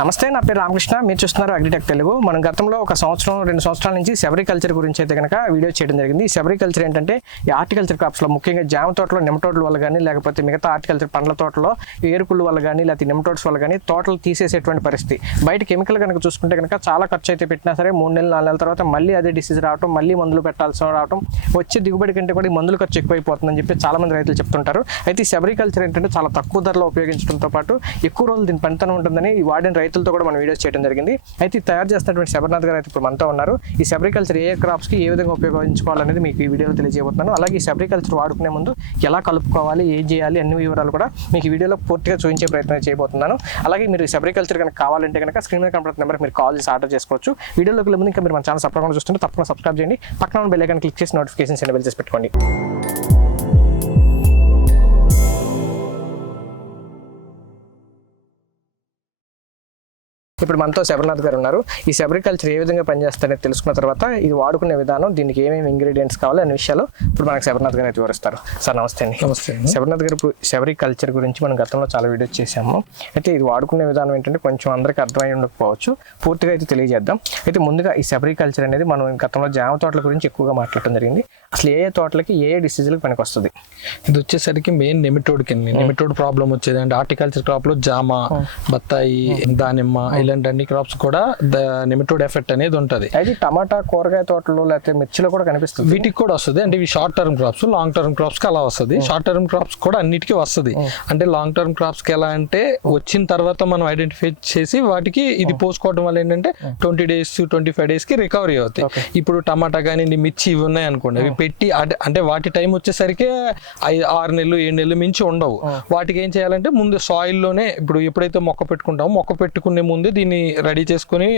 నమస్తే, నా పేరు రామకృష్ణ. మీరు చూస్తున్నారు అగ్రిటెక్ తెలుగు. మనం గతంలో ఒక సంవత్సరం 2 సంవత్సరాల నుంచి సెరికల్చర్ గురించి అయితే కనుక వీడియో చేయడం జరిగింది. ఈ సెరికల్చర్ ఏంటంటే ఈ హార్టికల్చర్ క్రాప్స్లో ముఖ్యంగా జామ తోటలో నెమటోడ్ల వల్ల కానీ, లేకపోతే మిగతా హార్టికల్చర్ పండ్ల తోటలో ఏరుకుళ్ళు వల్ల కానీ, లేకపోతే నెమటోడ్స్ వల్ల కానీ తోటలు తీసేసేటువంటి పరిస్థితి. బయట కెమికల్ కనుక చూసుకుంటే కనుక చాలా ఖర్చు అయితే పెట్టినా సరే 3 నెలలు 4 నెలల తర్వాత మళ్ళీ అదే డిసీజ్ రావడం, మళ్ళీ మందులు పెట్టాల్సి రావడం, వచ్చే దిగుబడి కంటే కూడా ఈ మందులు ఖర్చు ఎక్కువైపోతుందని చెప్పి చాలా మంది రైతులు చెప్తుంటారు. అయితే ఈ సెరికల్చర్ ఏంటంటే చాలా తక్కువ ధరలో ఉపయోగించడంతో పాటు ఎక్కువ రోజులు దీని పనితనం ఉంటుందని ఈ వాడిన రైతులతో కూడా మనం వీడియోస్ చేయడం జరిగింది. అయితే తయారు చేస్తున్నటువంటి శబర్నాథ్ గారు అయితే ఇప్పుడు మనతో ఉన్నారు. ఈ సెరికల్చర్ ఏ క్రాప్స్కి ఏ విధంగా ఉపయోగించుకోవాలనేది మీకు ఈ వీడియోలో తెలియజేయబోతున్నాను. అలాగే ఈ సెరికల్చర్ వాడుకునే ముందు ఎలా కలుపుకోవాలి, ఏం చేయాలి, అన్ని వివరాలు కూడా మీకు ఈ వీడియోలో పూర్తిగా చూపించే ప్రయత్నం చేయబోతున్నాను. అలాగే మీరు ఈ సెరికల్చర్ కనుక కావాలంటే కనుక స్క్రీన్ మీద కనపడుతున్న నెంబర్కి మీరు కాల్ చేసి ఆర్డర్ చేసుకోవచ్చు. వీడియోలోకి వెళ్ళే ముందు ఇంకా మీరు మన ఛానల్ సబ్స్క్రైబ్ చూస్తుంటే తప్పకుండా సబ్స్క్రైబ్ చేయండి. పక్కన ఉన్న బెల్ ఐకాన్ క్లిక్ చేసి నోటిఫికేషన్స్ ఎనేబుల్ చేసి పెట్టుకోండి. ఇప్పుడు మనతో శబర్నాథ్ గారు ఉన్నారు. ఈ సెరికల్చర్ ఏ విధంగా పనిచేస్తారని తెలుసుకున్న తర్వాత ఇది వాడుకునే విధానం, దీనికి ఏమేమి ఇంగ్రీడియంట్స్ కావాలి అనే విషయాలు ఇప్పుడు మనకు శబర్నాథ్ గారు అయితే వివరిస్తారు. సార్ నమస్తే అండి. నమస్తే. శబర్నాథ్ గారు, సెరికల్చర్ గురించి మనం గతంలో చాలా వీడియోస్ చేసాము. అయితే ఇది వాడుకునే విధానం ఏంటంటే కొంచెం అందరికీ అర్థమై ఉండకపోవచ్చు, పూర్తిగా అయితే తెలియజేద్దాం. అయితే ముందుగా ఈ సెరికల్చర్ అనేది మనం గతంలో జామ తోటల గురించి ఎక్కువగా మాట్లాడటం జరిగింది. అసలు ఏ తోటలకి ఏ డిసీజులకు పనికి వస్తుంది? ఇది వచ్చేసరికి మెయిన్ నెమిటోడ్ ప్రాబ్లం వచ్చేది అంటే హార్టికల్చర్ క్రాప్ లో జామ, బత్తాయి, దానిమ్మ ఇలాంటి అన్ని క్రాప్స్ కూడా నెమిటోడ్ ఎఫెక్ట్ అనేది ఉంటది. అయితే టమాటా, కూరగాయ తోటలు లేకపోతే మిర్చిలో కూడా కనిపిస్తుంది. వీటికి కూడా వస్తుంది. అంటే ఇవి short term crops, long term crops కి అలా వస్తుంది. షార్ట్ టర్మ్ క్రాప్స్ కూడా అన్నిటికీ వస్తుంది. అంటే లాంగ్ టర్మ్ క్రాప్స్ కి ఎలా అంటే వచ్చిన తర్వాత మనం ఐడెంటిఫై చేసి వాటికి ఇది పోసుకోవడం వల్ల ఏంటంటే 20 days 25 days కి రికవరీ అవుతాయి. ఇప్పుడు టమాటా కానీ మిర్చి ఇవి ఉన్నాయి అనుకోండి, అవి పెట్టి అంటే వాటి టైం వచ్చేసరికి 6 నెలలు 7 నెలలు మించి ఉండవు. వాటికి ఏం చేయాలంటే ముందు సాయిల్ లోనే, ఇప్పుడు ఎప్పుడైతే మొక్క పెట్టుకుంటామో మొక్క పెట్టుకునే ముందే దీన్ని రెడీ చేసుకుని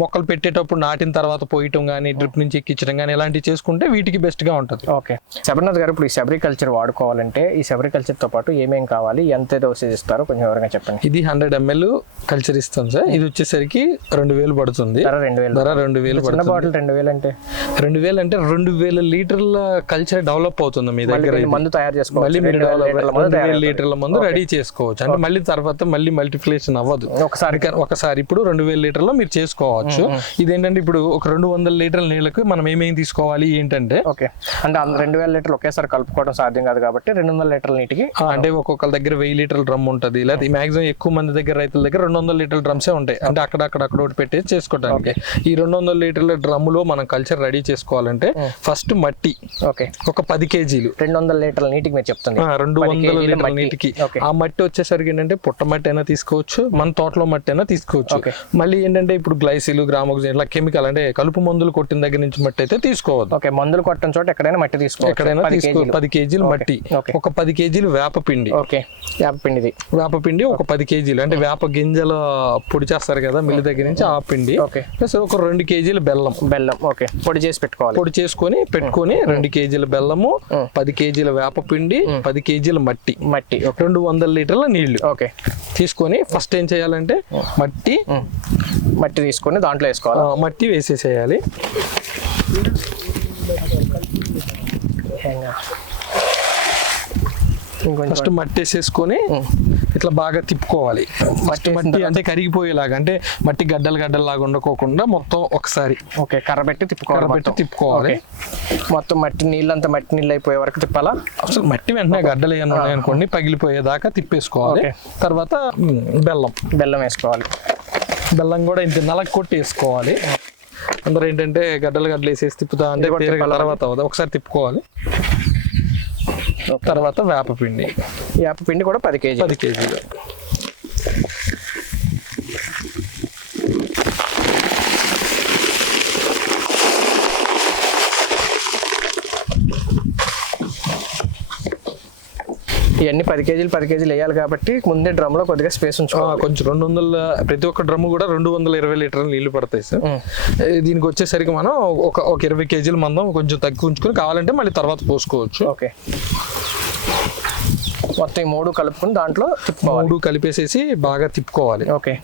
మొక్కలు పెట్టేటప్పుడు నాటిన తర్వాత పోయటం కానీ, డ్రిప్ నుంచి ఎక్కించడం కానీ ఇలాంటివి చేసుకుంటే వీటికి బెస్ట్ గా ఉంటుంది. ఓకే శబర్నాథ్ గారు, ఇప్పుడు ఈ సెరికల్చర్ వాడుకోవాలంటే ఈ సెరికల్చర్ తో పాటు ఏమేం కావాలి, ఎంత డోసేజ్ ఇస్తారో కొంచెం వివరంగా చెప్పండి. ఇది 100 ml కల్చర్ ఇస్తాం సార్. ఇది వచ్చేసరికి 2000 పడుతుంది. ధర 2000 చిన్న బాటిల్ 2000 అంటే 2000 అంటే 2000 లీటర్ల కల్చర్ డెవలప్ అవుతుంది మీ దగ్గర. మందు తయారు చేసుకోవాలి, మళ్ళీ మీరు 2000 లీటర్ల మందు రెడీ చేసుకోవచ్చు. అంటే మళ్ళీ తర్వాత మళ్ళీ మల్టిప్లికేషన్ అవ్వదు ఒకసారి. ఇప్పుడు 2000 లీటర్లో మీరు చేసుకోవచ్చు. ఇదేంటంటే ఇప్పుడు ఒక 200 లీటర్ల నీళ్ళకి మనం ఏమేమి తీసుకోవాలి ఏంటంటే, ఓకే అంటే 2000 లీటర్లు ఒకేసారి కలుపుకోవడం సాధ్యం కాదు కాబట్టి 200 లీటర్ల నీటికి అంటే ఒక్కొక్కరి దగ్గర 1000 లీటర్ల డ్రమ్ ఉంటుంది. లేదా మాక్సిమం ఎక్కువ మంది దగ్గర రైతుల దగ్గర 200 లీటర్ల డ్రమ్సే ఉంటాయి. అంటే అక్కడ ఒకటి పెట్టేసి చేసుకోవడానికి. ఈ 200 లీటర్ల డ్రమ్ములో మనం కల్చర్ రెడీ చేసుకోవాలంటే ఫస్ట్ మట్టి ఒక 10 kgs 200 లీటర్ల నీటికి మీరు చెప్తుంది 200 లీటర్ల నీటికి. ఆ మట్టి వచ్చేసరికి ఏంటంటే పుట్ట మట్టి అయినా తీసుకోవచ్చు, మన తోటలో మట్టి అయినా తీసుకోవచ్చు. మళ్ళీ ఏంటంటే ఇప్పుడు గ్లైసిల్, గ్రామోక్సిన్ ఇట్లా కెమికల్ అంటే కలుపు మందులు కొట్టిన దగ్గర నుంచి మట్టి అయితే తీసుకోవద్దు. ఓకే మందులు కొట్టిన చోట ఎక్కడైనా మట్టి తీసుకోవచ్చు. ఎక్కడైనా 10 kgs మట్టి, ఒక 10 kgs వేపపిండి. ఓకే వేపపిండి ఒక 10 kgs అంటే వేప గింజల పొడి చేస్తారు కదా మిల్లి దగ్గర నుంచి, ఆ పిండి. ప్లస్ ఒక 2 kgs బెల్లం ఓకే పొడి చేసి పెట్టుకోవాలి. పొడి చేసుకొని 2 kgs బెల్లము, 10 kgs వేపపిండి, 10 kgs మట్టి 200 లీటర్ల నీళ్లు తీసుకొని ఫస్ట్ ఏం చేయాలంటే మట్టి తీసుకొని దాంట్లో వేసుకోవాలి. మట్టి వేసేసేయాలి. ఫస్ట్ మట్టి వేసేసుకొని ఇట్లా బాగా తిప్పుకోవాలి. ఫస్ట్ మట్టి అంటే కరిగిపోయేలాగా, అంటే మట్టి గడ్డలు లాగా ఉండకోకుండా మొత్తం ఒకసారి కర్రబెట్టి తిప్పుకోవాలి. మొత్తం మట్టి నీళ్ళు అయిపోయే వరకు తిప్పాలా? అసలు మట్టి వెంటనే గడ్డలు ఏమన్నా ఉన్నాయనుకోండి పగిలిపోయేదాకా తిప్పేసుకోవాలి. తర్వాత బెల్లం వేసుకోవాలి. బెల్లం కూడా ఇంత నలగ కొట్టి వేసుకోవాలి. అందరూ ఏంటంటే గడ్డలు వేసేసి తిప్పుతా అంటే తర్వాత ఒకసారి తిప్పుకోవాలి. తర్వాత వేపపిండి కూడా 10 kgs. ఇవన్నీ 10 kgs వేయాలి కాబట్టి ముందే డ్రమ్ లో కొద్దిగా స్పేస్ ఉంచుకోవాలి. కొంచెం 200 ప్రతి ఒక్క డ్రమ్ కూడా 220 లీటర్ల నీళ్లు పడతాయి సార్. దీనికి వచ్చేసరికి మనం ఒక 20 kgs మందం కొంచెం తగ్గి ఉంచుకొని కావాలంటే మళ్ళీ తర్వాత పోసుకోవచ్చు. ఓకే మొత్తం 3 కలుపుకొని దాంట్లో 3 కలిపేసేసి బాగా తిప్పుకోవాలి. ఓకే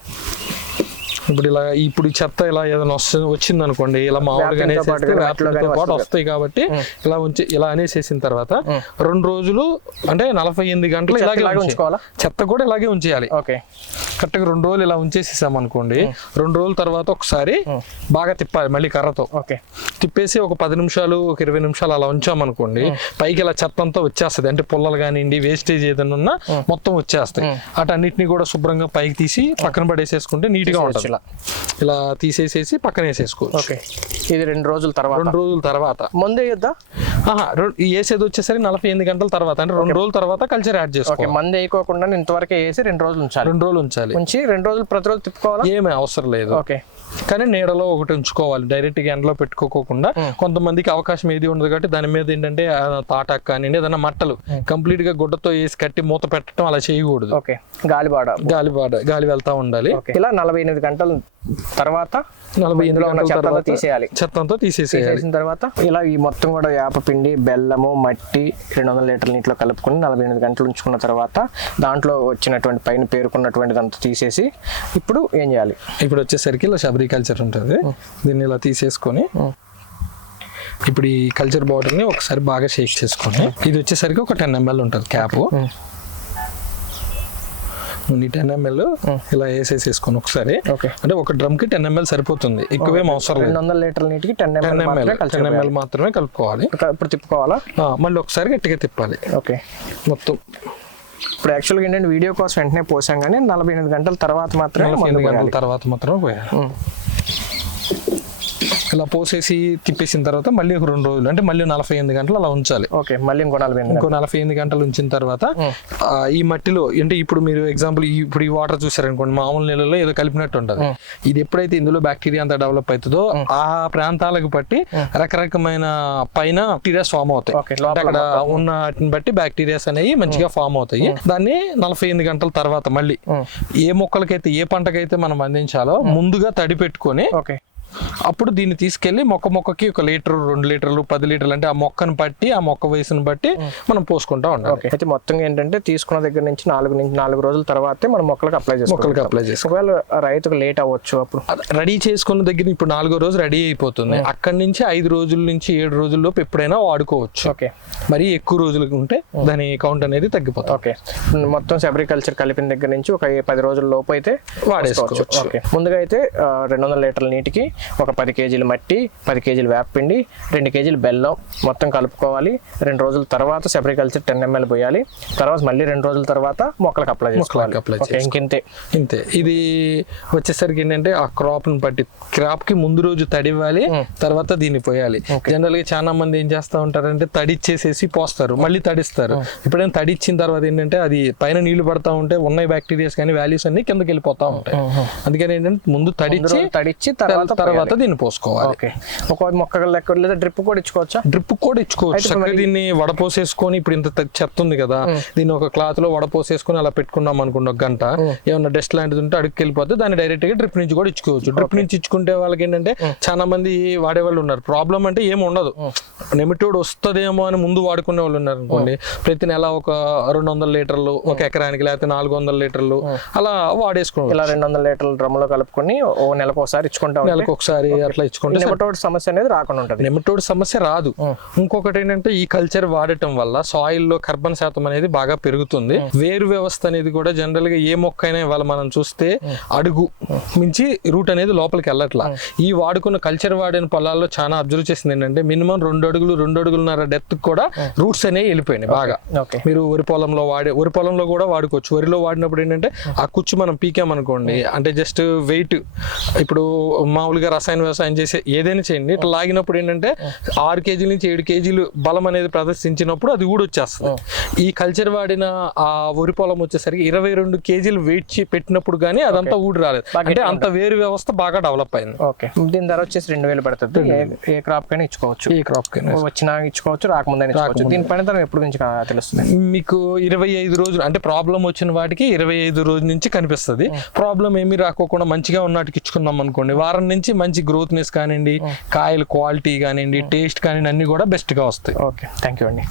ఇప్పుడు ఇలా ఇప్పుడు చెత్త ఇలా ఏదైనా వచ్చింది అనుకోండి, ఇలా మామూలుగా అనేసేస్తే వ్యాప్తితో పాటు వస్తాయి కాబట్టి ఇలా అనేసేసిన తర్వాత 2 రోజులు అంటే 48 గంటలు ఇలాగే ఉంచుకోవాలా? చెత్త కూడా ఇలాగే ఉంచేయాలి. ఓకే, కరెక్ట్గా 2 రోజులు ఇలా ఉంచేసేసాం అనుకోండి, 2 రోజుల తర్వాత ఒకసారి బాగా తిప్పాలి మళ్ళీ కర్రతో. ఓకే, తిప్పేసి ఒక 10 నిమిషాలు ఒక 20 నిమిషాలు అలా ఉంచామనుకోండి, పైకి ఇలా చెత్త అంతా వచ్చేస్తుంది. అంటే పుల్లలు కానివ్వండి, వేస్టేజ్ ఏదైనా ఉన్నా మొత్తం వచ్చేస్తాయి. అటన్నిటిని కూడా శుభ్రంగా పైకి తీసి పక్కన పడేసేసుకుంటే నీట్ గా ఉంటుంది. ఇలా తీసేసేసి పక్కన వేసేసుకోవచ్చు. ఓకే, ఇది 2 రోజుల తర్వాత. 2 రోజుల తర్వాత ముందే వేయొద్దా? వేసేది వచ్చేసరికి 48 గంటల తర్వాత, అంటే 2 రోజుల తర్వాత కల్చర్ యాడ్ చేసుకోవాలి. మంది వేయకోకుండా ఇంతవరకు వేసి 2 రోజులు ఉంచాలి. 2 రోజులు ఉంచాలి. ఉంచి 2 రోజులు ప్రతి రోజు తిప్పుకోవాలా? ఏమీ అవసరం లేదు. ఓకే, కానీ నీడలో ఒకటి ఉంచుకోవాలి, డైరెక్ట్ గా ఎండలో పెట్టుకోకుండా. కొంతమందికి అవకాశం ఏది ఉండదు కాబట్టి దాని మీద ఏంటంటే తాటాకు కానీ ఏదైనా మట్టలు కంప్లీట్ గా గుడ్డతో వేసి కట్టి మూత పెట్టడం అలా చేయకూడదు. ఓకే, గాలి వెళ్తా ఉండాలి. ఇలా 48 గంటల తర్వాత 48 గంటల తర్వాత తీసేయాలి. చెత్తంతో తీసేసేయాలి. తర్వాత ఇలా ఈ మొత్తం కూడా వేపపిండి, బెల్లము, మట్టి 200 లీటర్ల నీటిలో కలుపుకొని 48 గంటలు ఉంచుకున్న తర్వాత దాంట్లో వచ్చినటువంటి పైన పేరుకున్నటువంటి అంతా తీసేసి ఇప్పుడు ఏం చేయాలి? ఇప్పుడు వచ్చేసరికి ఇలా శబరి కల్చర్ ఉంటుంది, దీన్ని ఇలా తీసేసుకొని ఇప్పుడు ఈ కల్చర్ బాటిల్ ని ఒకసారి బాగా షేక్ చేసుకొని, ఇది వచ్చేసరికి ఒక 10 ml ఉంటుంది క్యాప్. 10 ml ఇలా వేసేసేసుకొని ఒకసారి, అంటే ఒక డ్రమ్ కి 10 ml సరిపోతుంది, ఎక్కువేం అవసరం లేదు. 200 లీటర్ల నీటికి 10 ml మాత్రమే కలుపుకోవాలి. ఇప్పుడు తిప్పుకోవాలా? మళ్ళీ ఒకసారి గట్టిగా తిప్పాలి. ఓకే, మొత్తం. ఇప్పుడు యాక్చువల్గా ఏంటంటే వీడియో కోసం వెంటనే పోసాం కానీ 48 గంటల తర్వాత మాత్రమే 48 గంటల తర్వాత మాత్రమే పోయాలి. ఇలా పోసేసి తిప్పేసిన తర్వాత మళ్ళీ ఒక 2 రోజులు అంటే మళ్ళీ 48 గంటలు అలా ఉంచాలి. ఓకే, మళ్ళీ ఇంకో 48 గంటలు ఉంచిన తర్వాత ఈ మట్టిలో అంటే ఇప్పుడు మీరు ఎగ్జాంపుల్ ఇప్పుడు ఈ వాటర్ చూసారనుకోండి, మామూలు నీళ్ళలో ఏదో కలిపినట్టు ఉంటుంది. ఇది ఎప్పుడైతే ఇందులో బ్యాక్టీరియా అంతా డెవలప్ అవుతుందో ఆ ప్రాంతాలకు బట్టి రకరకమైన పైన బ్యాక్టీరియాస్ ఫామ్ అవుతాయి. అక్కడ ఉన్న వాటిని బట్టి బ్యాక్టీరియాస్ అనేవి మంచిగా ఫామ్ అవుతాయి. దాన్ని 48 గంటల తర్వాత మళ్ళీ ఏ మొక్కలకైతే ఏ పంటకైతే మనం అందించాలో ముందుగా తడి పెట్టుకొని అప్పుడు దీన్ని తీసుకెళ్లి మొక్కకి 1 లీటర్ 2 లీటర్లు 10 లీటర్లు అంటే ఆ మొక్కను బట్టి ఆ మొక్క వయసును బట్టి మనం పోసుకుంటా ఉండాలి. అయితే మొత్తం ఏంటంటే తీసుకున్న దగ్గర నుంచి 4 రోజుల తర్వాతే మనం మొక్కలకు అప్లై చేసుకోవాలి. ఒకవేళ రైతుకు లేట్ అవ్వచ్చు, అప్పుడు రెడీ చేసుకున్న దగ్గర ఇప్పుడు 4వ రోజు రెడీ అయిపోతుంది, అక్కడి నుంచి 5 రోజుల నుంచి 7 రోజుల లోపు ఎప్పుడైనా వాడుకోవచ్చు. మరి ఎక్కువ రోజులు ఉంటే దాని కౌంట్ అనేది తగ్గిపోతుంది. ఓకే, మొత్తం సెబ్రికల్చర్ కలిపిన దగ్గర నుంచి ఒక 10 రోజుల లోపు అయితే వాడేసుకోవచ్చు. ముందుగా అయితే 200 లీటర్ల నీటికి ఒక 10 కేజీలు మట్టి, 10 కేజీలు వేపపిండి, 2 కేజీలు బెల్లం మొత్తం కలుపుకోవాలి. 2 రోజుల తర్వాత సెబ్రికల్చర్ 10 ml పోయాలి. తర్వాత మళ్ళీ 2 రోజుల తర్వాత మొక్కలకు అప్లై చేసుకోవాలి. ఇంతే. ఇది వచ్చేసరికి ఏంటంటే ఆ క్రాప్ ని బట్టి క్రాప్ కి ముందు రోజు తడివ్వాలి, తర్వాత దీన్ని పోయాలి. జనరల్ గా చాలా మంది ఏం చేస్తా ఉంటారంటే తడిచ్చేసేసి పోస్తారు, మళ్ళీ తడిస్తారు. ఎప్పుడైనా తడిచ్చిన తర్వాత ఏంటంటే అది పైన నీళ్లు పడతా ఉంటే ఉన్నాయి బ్యాక్టీరియాస్ కానీ వాల్యూస్ అన్ని కిందకి వెళ్ళిపోతా ఉంటాయి. అందుకని ఏంటంటే ముందు తడిచ్చి తర్వాత దీన్ని పోసుకోవాలి. ఒక మొక్క లెక్క లేదా డ్రిప్ కూడా ఇచ్చుకోవచ్చా? డ్రిప్ కూడా ఇచ్చుకోవచ్చు. దీన్ని వడపోసేసుకొని ఇప్పుడు ఇంత చెత్త ఉంది కదా, దీన్ని ఒక క్లాత్ లో వడపోసేసుకొని అలా పెట్టుకున్నాం అనుకోండి, 1 గంట ఏమన్నా డస్ట్ లాంటిది ఉంటే అడుగుకి వెళ్ళిపోతే దాన్ని డైరెక్ట్ గా డ్రిప్ నుంచి కూడా ఇచ్చుకోవచ్చు. డ్రిప్ నుంచి ఇచ్చుకుంటే వాళ్ళకి ఏంటంటే చాలా మంది వాడేవాళ్ళు ఉన్నారు, ప్రాబ్లం అంటే ఏమి ఉండదు, నెమిటోడ్ వస్తుందేమో అని ముందు వాడుకునే వాళ్ళు ఉన్నారు అనుకోండి. ప్రతి నెల ఒక 200 లీటర్లు ఒక ఎకరానికి, లేకపోతే 400 లీటర్లు అలా వాడేసుకోవాలి. ఇలా 200 లీటర్ల డ్రమ్ లో కలుపుకొని ఓ నెలకు ఒకసారి ఇచ్చుకుంటాం. ఒకసారి అట్లా ఇచ్చుకుంటే నెమటోడ్ సమస్య అనేది రాకుండా ఉంటుంది. నెమటోడ్ సమస్య రాదు. ఇంకొకటి ఏంటంటే ఈ కల్చర్ వాడటం వల్ల సాయిల్ లో కార్బన్ శాతం అనేది బాగా పెరుగుతుంది. వేరు వ్యవస్థ అనేది కూడా జనరల్ గా ఏ మొక్క అయినా ఇవాళ మనం చూస్తే అడుగు మించి రూట్ అనేది లోపలికి వెళ్ళట్లా. ఈ వాడుకున్న కల్చర్ వాడిన పొలాల్లో చాలా అబ్జర్వ్ చేసింది ఏంటంటే మినిమం 2 అడుగులు 2 అడుగులున్నర డెప్త్ కూడా రూట్స్ అనేవి వెళ్ళిపోయినాయి బాగా. మీరు వరి పొలంలో కూడా వాడుకోవచ్చు. వరిలో వాడినప్పుడు ఏంటంటే ఆ కుచ్చు మనం పీకామనుకోండి, అంటే జస్ట్ వెయిట్ ఇప్పుడు మామూలుగా రసాయన వ్యవసాయం చేసే ఏదైనా చేయండి, ఇట్లా లాగినప్పుడు ఏంటంటే 6 కేజీల నుంచి 7 కేజీలు బలం అనేది ప్రదర్శించినప్పుడు అది ఊడొచ్చేస్తుంది. ఈ కల్చర్ వాడిన ఆ వరి పొలం వచ్చేసరికి 22 కేజీలు వెయిట్ పెట్టినప్పుడు కానీ అదంతా ఊడి రాలేదు, అంటే అంత వేరు వ్యవస్థ బాగా డెవలప్ అయింది. ఓకే, దీని ధర వచ్చేసి 2000 పడుతుంది. ఏ క్రాప్ కైనా ఇచ్చుకోవచ్చు, ఏ క్రాప్ కైనా వచ్చినా ఇచ్చుకోవచ్చు, రాకముందే ఇచ్చుకోవచ్చు. దీని పనితనం ఎప్పుడు నుంచి తెలుస్తుంది మీకు? 25 రోజులు అంటే ప్రాబ్లం వచ్చిన వాటికి 25 రోజుల నుంచి కనిపిస్తుంది. ప్రాబ్లం ఏమీ రాకోకుండా మంచిగా ఉన్నట్టుకి ఇచ్చుకున్నాం అనుకోండి, వారం నుంచి మంచి గ్రోత్నెస్ కానివ్వండి, కాయల క్వాలిటీ కానివ్వండి, టేస్ట్ కానివ్వండి అన్ని కూడా బెస్ట్ గా వస్తాయి. ఓకే, థ్యాంక్ యూ అండి.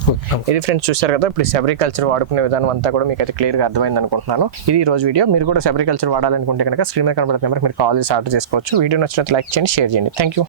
ఇది ఫ్రెండ్స్ చూసారు కదా, ఇప్పుడు సెబ్రికల్చర్ వాడుకునే విధానం అంతా కూడా మీకు అయితే క్లియర్గా అర్థమైంది అనుకుంటున్నాను. ఇది ఈ రోజు వీడియో. మీరు కూడా సెబ్రికల్చర్ వాడాలనుకుంటే కనుక స్క్రీన్ మీద కనబడుతున్న నెంబర్కి మీరు కాల్ చేసి ఆర్డర్ చేసుకోవచ్చు. వీడియో నచ్చినట్టు లైక్ చేయండి, షేర్ చేయండి. Thank you.